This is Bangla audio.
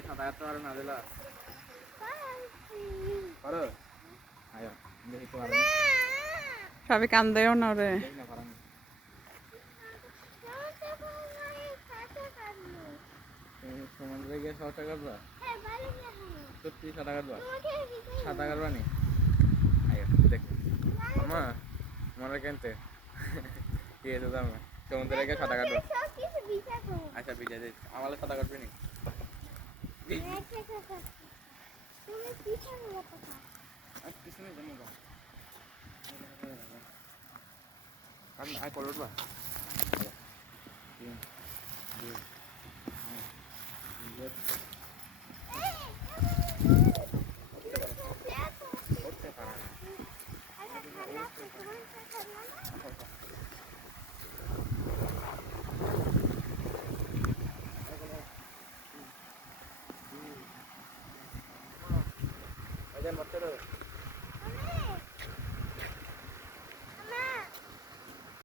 সাঁতার কাটতে পারো না দিলা পারো আয় দেখি তো পারো সবাই কান্দেও না রে দেখি না পারো তুমি সমুদ্রে গিয়ে সাঁতার কাটবা সত্যি সাঁতার কাটবা সাঁতার কাটবা নি আয় দেখ আমা মনে কেনতে কি হয়েছে তো আমি সমুদ্রে গিয়ে সাঁতার কাটবা আচ্ছা ভিজা যাই আমার সাঁতার কাটবে নি পিছনে জানো আয় করে উঠবা উঠতে পারে না বাচ্চারা